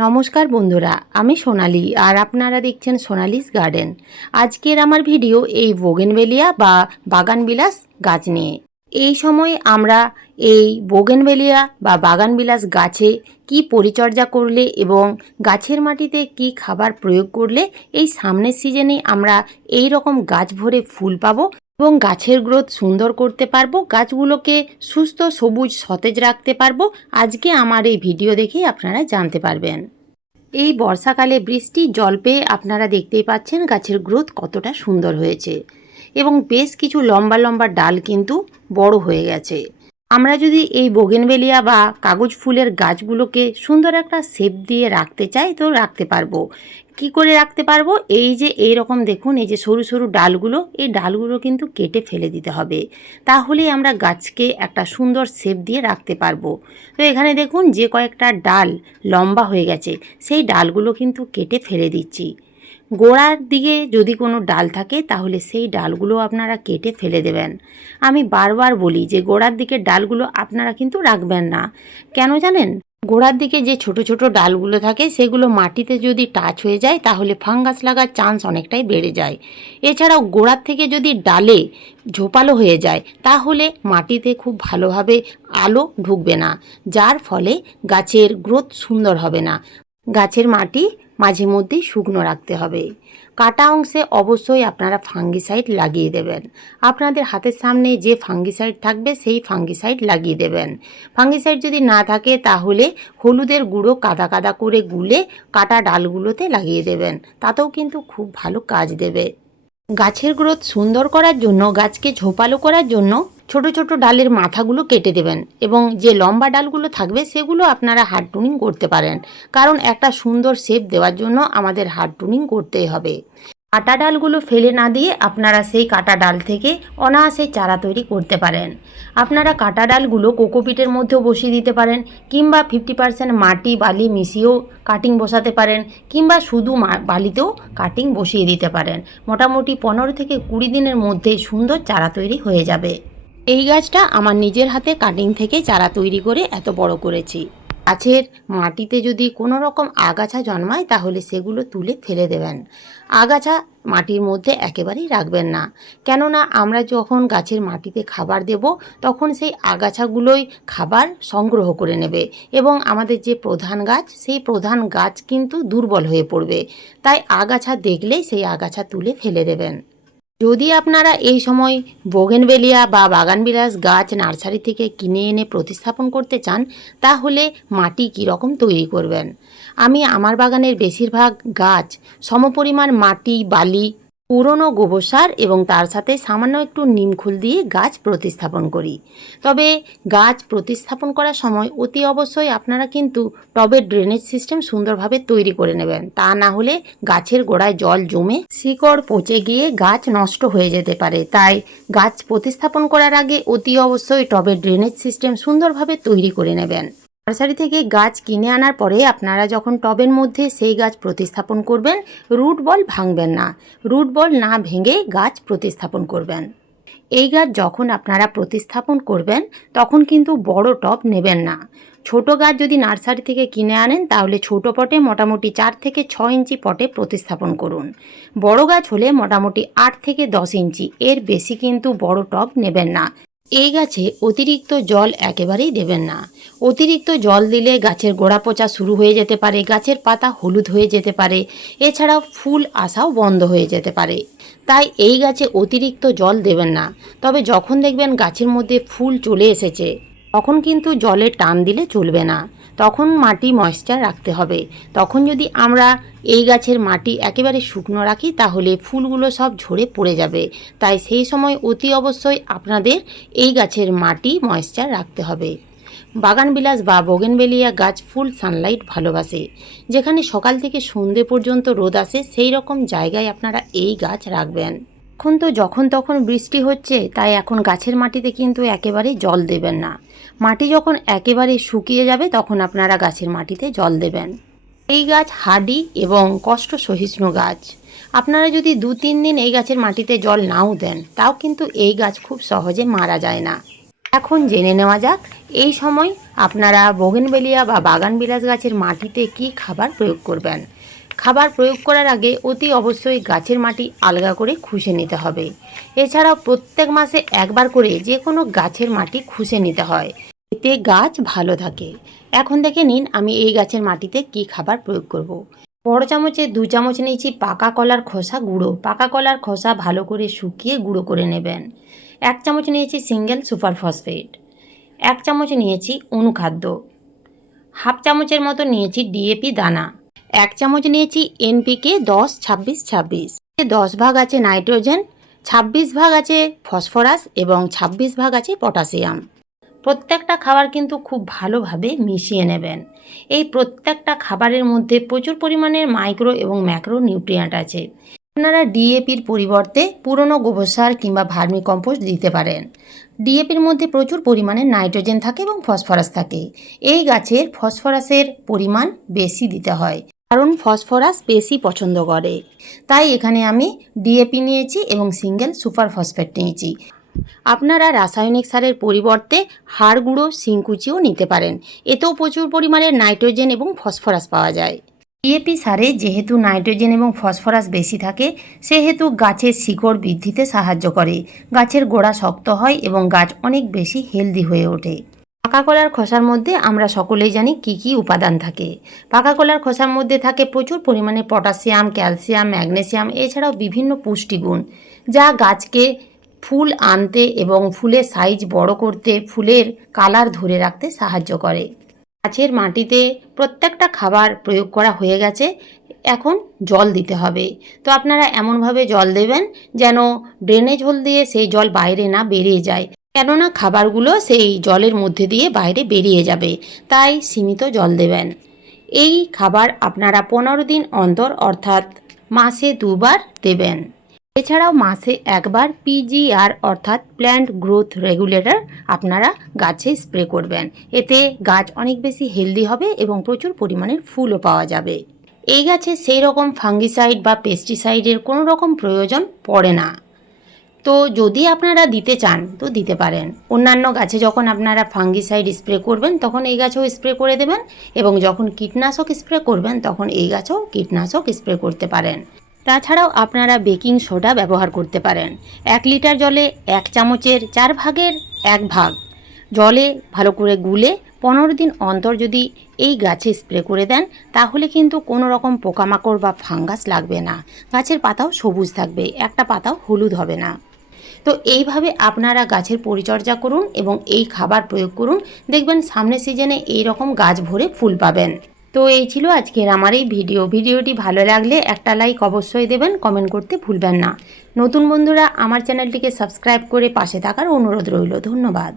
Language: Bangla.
নমস্কার বন্ধুরা, আমি সোনালি আর আপনারা দেখছেন সোনালিস গার্ডেন। আজকের আমার ভিডিও এই বোগেনভেলিয়া বা বাগানবিলাস গাছ নিয়ে। এই সময় আমরা এই বোগেনভেলিয়া বা বাগানবিলাস গাছে কি পরিচর্যা করলে এবং গাছের মাটিতে কি খাবার প্রয়োগ করলে এই সামনের সিজনে আমরা এই রকম গাছ ভরে ফুল পাবো এবং গাছের গ্রোথ সুন্দর করতে পারব, গাছগুলোকে সুস্থ, সবুজ, সতেজ রাখতে পারব। আজকে আমার এই ভিডিও দেখেই আপনারা জানতে পারবেন। এই বর্ষাকালে বৃষ্টি, জল পেয়ে আপনারা দেখতেই পাচ্ছেন গাছের গ্রোথ কতটা সুন্দর হয়েছে। এবং বেশ কিছু লম্বা লম্বা ডাল কিন্তু বড় হয়ে গেছে। আমরা যদি এই বোগেনভেলিয়া বা কাগজ ফুলের গাছগুলোকে সুন্দর একটা শেপ দিয়ে রাখতে চাই, তো রাখতে পারব। কি করে রাখতে পারব? এই যে এই রকম দেখুন, এই যে সরু সরু ডালগুলো, এই ডালগুলো কিন্তু কেটে ফেলে দিতে হবে। তাহলেই আমরা গাছকে একটা সুন্দর শেপ দিয়ে রাখতে পারব। তো এখানে দেখুন, যে কয়েকটা ডাল লম্বা হয়ে গেছে, সেই ডালগুলো কিন্তু কেটে ফেলে দিচ্ছি। গোড়ার দিকে যদি কোনো ডাল থাকে, তাহলে সেই ডালগুলো আপনারা কেটে ফেলে দেবেন। আমি বারবার বলি যে, গোড়ার দিকে ডালগুলো আপনারা কিন্তু রাখবেন না। কেন জানেন? গোড়ার দিকে যে ছোট ছোট ডালগুলো থাকে, সেগুলো মাটিতে যদি টাচ হয়ে যায়, তাহলে ফাঙ্গাস লাগার চান্স অনেকটাই বেড়ে যায়। এছাড়াও গোড়ার থেকে যদি ডালে ঝোপালো হয়ে যায়, তাহলে মাটিতে খুব ভালোভাবে আলো ঢুকবে না, যার ফলে গাছের গ্রোথ সুন্দর হবে না। গাছের মাটি মাঝে মধ্যেই শুকনো রাখতে হবে। কাটা অংশে অবশ্যই আপনারা ফাঙ্গিসাইড লাগিয়ে দেবেন। আপনাদের হাতের সামনে যে ফাঙ্গিসাইড থাকবে, সেই ফাঙ্গিসাইড লাগিয়ে দেবেন। ফাঙ্গিসাইড যদি না থাকে, তাহলে হলুদের গুঁড়ো কাদা কাদা করে গুলে কাটা ডালগুলোতে লাগিয়ে দেবেন। তাতেও কিন্তু খুব ভালো কাজ দেবে। গাছের গ্রোথ সুন্দর করার জন্য, গাছকে ঝোপালো করার জন্য ছোট ছোট ডালের মাথাগুলো কেটে দেবেন এবং যে লম্বা ডালগুলো থাকবে সেগুলো আপনারা হার্ড টুনিং করতে পারেন। কারণ একটা সুন্দর শেপ দেওয়ার জন্য আমাদের হার্ড টুনিং করতেই হবে। কাটা ডালগুলো ফেলে না দিয়ে আপনারা সেই কাটা ডাল থেকে অনায়াসে চারা তৈরি করতে পারেন। আপনারা কাটা ডালগুলো কোকোপিটের মধ্যেও বসিয়ে দিতে পারেন কিংবা ফিফটি পার্সেন্ট মাটি, বালি মিশিয়েও কাটিং বসাতে পারেন কিংবা শুধু বালিতেও কাটিং বসিয়ে দিতে পারেন। মোটামুটি পনেরো থেকে কুড়ি দিনের মধ্যে সুন্দর চারা তৈরি হয়ে যাবে। এই গাছটা আমার নিজের হাতে কাটিং থেকে চারা তৈরি করে এত বড় করেছি। গাছের মাটিতে যদি কোনো রকম আগাছা জন্মায়, তাহলে সেগুলো তুলে ফেলে দেবেন। আগাছা মাটির মধ্যে একেবারেই রাখবেন না। কেননা আমরা যখন গাছের মাটিতে খাবার দেব, তখন সেই আগাছাগুলোই খাবার সংগ্রহ করে নেবে এবং আমাদের যে প্রধান গাছ, সেই প্রধান গাছ কিন্তু দুর্বল হয়ে পড়বে। তাই আগাছা দেখলেই সেই আগাছা তুলে ফেলে দেবেন। যদি আপনারা এই সময় বোগেনবেলিয়া বা বাগানবিলাস গাছ নার্সারি থেকে কিনে এনে প্রতিস্থাপন করতে চান, তাহলে মাটি কীরকম তৈরি করবেন? আমি আমার বাগানের বেশিরভাগ গাছ সমপরিমাণ মাটি, বালি পুরনো গোবর সার এবং তার সাথে সামান্য একটু নিমখুল দিয়ে গাছ প্রতিস্থাপন করি। তবে গাছ প্রতিস্থাপন করার সময় অতি অবশ্যই আপনারা কিন্তু টবের ড্রেনেজ সিস্টেম সুন্দরভাবে তৈরি করে নেবেন। তা না হলে গাছের গোড়ায় জল জমে শিকড় পচে গিয়ে গাছ নষ্ট হয়ে যেতে পারে। তাই গাছ প্রতিস্থাপন করার আগে অতি অবশ্যই টবের ড্রেনেজ সিস্টেম সুন্দরভাবে তৈরি করে নেবেন। নার্সারি থেকে গাছ কিনে আনার পরে আপনারা যখন টবের মধ্যে সেই গাছ প্রতিস্থাপন করবেন, রুট বল ভাঙবেন না। রুট বল না ভেঙে গাছ প্রতিস্থাপন করবেন। এই গাছ যখন আপনারা প্রতিস্থাপন করবেন, তখন কিন্তু বড় টব নেবেন না। ছোট গাছ যদি নার্সারি থেকে কিনে আনেন, তাহলে ছোট পটে মোটামুটি চার থেকে ছ ইঞ্চি পটে প্রতিস্থাপন করুন। বড় গাছ হলে মোটামুটি আট থেকে দশ ইঞ্চি, এর বেশি কিন্তু বড় টব নেবেন না। এই গাছে অতিরিক্ত জল একেবারেই দেবেন না। অতিরিক্ত জল দিলে গাছের গোড়া পচা শুরু হয়ে যেতে পারে, গাছের পাতা হলুদ হয়ে যেতে পারে, এছাড়াও ফুল আসাও বন্ধ হয়ে যেতে পারে। তাই এই গাছে অতিরিক্ত জল দেবেন না। তবে যখন দেখবেন গাছের মধ্যে ফুল চলে এসেছে তখন কিন্তু জলে টান দিলে চলবে না। তখন মাটি ময়েশ্চার রাখতে হবে। তখন যদি আমরা এই গাছের মাটি একেবারে শুকনো রাখি, তাহলে ফুলগুলো সব ঝরে পড়ে যাবে। তাই সেই সময় অতি অবশ্যই আপনাদের এই গাছের মাটি ময়েশ্চার রাখতে হবে। বাগানবিলাস বা বোগেনবেলিয়া গাছ ফুল সানলাইট ভালোবাসে। যেখানে সকাল থেকে সন্ধে পর্যন্ত রোদ আসে, সেই রকম জায়গায় আপনারা এই গাছ রাখবেন। এখন তো যখন তখন বৃষ্টি হচ্ছে, তাই এখন গাছের মাটিতে কিন্তু একেবারেই জল দেবেন না। মাটি যখন একেবারে শুকিয়ে যাবে, তখন আপনারা গাছের মাটিতে জল দেবেন। এই গাছ হার্ডি এবং কষ্ট সহিষ্ণু গাছ। আপনারা যদি দু তিন দিন এই গাছের মাটিতে জল নাও দেন, তাও কিন্তু এই গাছ খুব সহজে মারা যায় না। এখন জেনে নেওয়া যাক, এই সময় আপনারা বোগেনবেলিয়া বা বাগান বিলাস গাছের মাটিতে কি খাবার প্রয়োগ করবেন। খাবার প্রয়োগ করার আগে অতি অবশ্যই গাছের মাটি আলগা করে খুশে নিতে হবে। এছাড়াও প্রত্যেক মাসে একবার করে যে কোনো গাছের মাটি খুশে নিতে হয়। এতে গাছ ভালো থাকে। এখন দেখে নিন আমি এই গাছের মাটিতে কি খাবার প্রয়োগ করব। বড় চামচে দু চামচ নিয়েছি পাকা কলার খোসা গুঁড়ো। পাকা কলার খোসা ভালো করে শুকিয়ে গুঁড়ো করে নেবেন। এক চামচ নিয়েছি সিঙ্গেল সুপার ফসফেট। এক চামচ নিয়েছি অনুখাদ্য। হাফ চামচের মতো নিয়েছি ডিএপি দানা। এক চামচ নিয়েছি এনপিকে দশ, ছাব্বিশ ছাব্বিশ। দশ ভাগ আছে নাইট্রোজেন, ছাব্বিশ ভাগ আছে ফসফরাস এবং ছাব্বিশ ভাগ আছে পটাশিয়াম। প্রত্যেকটা খাবার কিন্তু খুব ভালোভাবে মিশিয়ে নেবেন। এই প্রত্যেকটা খাবারের মধ্যে প্রচুর পরিমাণের মাইক্রো এবং ম্যাক্রো নিউট্রিয়েন্ট আছে। আপনারা ডিএপির পরিবর্তে পুরনো গোবর সার কিংবা ভার্মি কম্পোস্ট দিতে পারেন। ডিএপির মধ্যে প্রচুর পরিমাণে নাইট্রোজেন থাকে এবং ফসফরাস থাকে। এই গাছের ফসফরাসের পরিমাণ বেশি দিতে হয়। কারণ ফসফরাস বেশি পছন্দ করে। তাই এখানে আমি ডিএপি নিয়েছি এবং সিঙ্গেল সুপার ফসফেট নিয়েছি। আপনারা রাসায়নিক সারের পরিবর্তে হাড় গুঁড়ো শিংকুচিও নিতে পারেন। এতেও প্রচুর পরিমাণে নাইট্রোজেন এবং ফসফরাস পাওয়া যায়। ডিএপি সারে যেহেতু নাইট্রোজেন এবং ফসফরাস বেশি থাকে, সেহেতু গাছের শিকড় বৃদ্ধিতে সাহায্য করে। গাছের গোড়া শক্ত হয় এবং গাছ অনেক বেশি হেলদি হয়ে ওঠে। পাকা কলার খোসার মধ্যে আমরা সকলেই জানি কি কি উপাদান থাকে। পাকা কলার খোসার মধ্যে থাকে প্রচুর পরিমাণে পটাশিয়াম, ক্যালসিয়াম, ম্যাগনেসিয়াম, এছাড়াও বিভিন্ন পুষ্টিগুণ, যা গাছকে ফুল আনতে এবং ফুলের সাইজ বড় করতে, ফুলের কালার ধরে রাখতে সাহায্য করে। গাছের মাটিতে প্রত্যেকটা খাবার প্রয়োগ করা হয়ে গেছে, এখন জল দিতে হবে। তো আপনারা এমনভাবে জল দেবেন যেন ড্রেনেজ হোল দিয়ে সেই জল বাইরে না বেরিয়ে যায়। কেননা খাবারগুলো সেই জলের মধ্যে দিয়ে বাইরে বেরিয়ে যাবে, তাই সীমিত জল দেবেন। এই খাবার আপনারা পনেরো দিন অন্তর অর্থাৎ মাসে দুবার দেবেন। এছাড়াও মাসে একবার পিজিআর অর্থাৎ প্ল্যান্ট গ্রোথ রেগুলেটর আপনারা গাছে স্প্রে করবেন। এতে গাছ অনেক বেশি হেলদি হবে এবং প্রচুর পরিমাণের ফুলও পাওয়া যাবে। এই গাছে সেই রকম ফাঙ্গিসাইড বা পেস্টিসাইডের কোনো রকম প্রয়োজন পড়ে না। তো যদি আপনারা দিতে চান, তো দিতে পারেন। অন্যান্য গাছে যখন আপনারা ফাঙ্গিসাইড স্প্রে করবেন, তখন এই গাছেও স্প্রে করে দেবেন এবং যখন কীটনাশক স্প্রে করবেন, তখন এই গাছেও কীটনাশক স্প্রে করতে পারেন। তাছাড়াও আপনারা বেকিং সোডা ব্যবহার করতে পারেন। এক লিটার জলে এক চামচের চার ভাগের এক ভাগ। জলে ভালো করে গুলে পনেরো দিন অন্তর যদি এই গাছে স্প্রে করে দেন, তাহলে কিন্তু কোনো রকম পোকামাকড় বা ফাঙ্গাস লাগবে না। গাছের পাতাও সবুজ থাকবে, একটা পাতাও হলুদ হবে না। তো এইভাবে আপনারা গাছের পরিচর্যা করুন এবং এই খাবার প্রয়োগ করুন। দেখবেন সামনের সিজনে এই রকম গাছ ভরে ফুল পাবেন। তো এই ছিল আজকের আমার এই ভিডিও ভিডিওটি ভালো লাগলে একটা লাইক অবশ্যই দেবেন কমেন্ট করতে ভুলবেন না। নতুন বন্ধুরা, আমার চ্যানেলটিকে সাবস্ক্রাইব করে পাশে থাকার অনুরোধ রইল। ধন্যবাদ।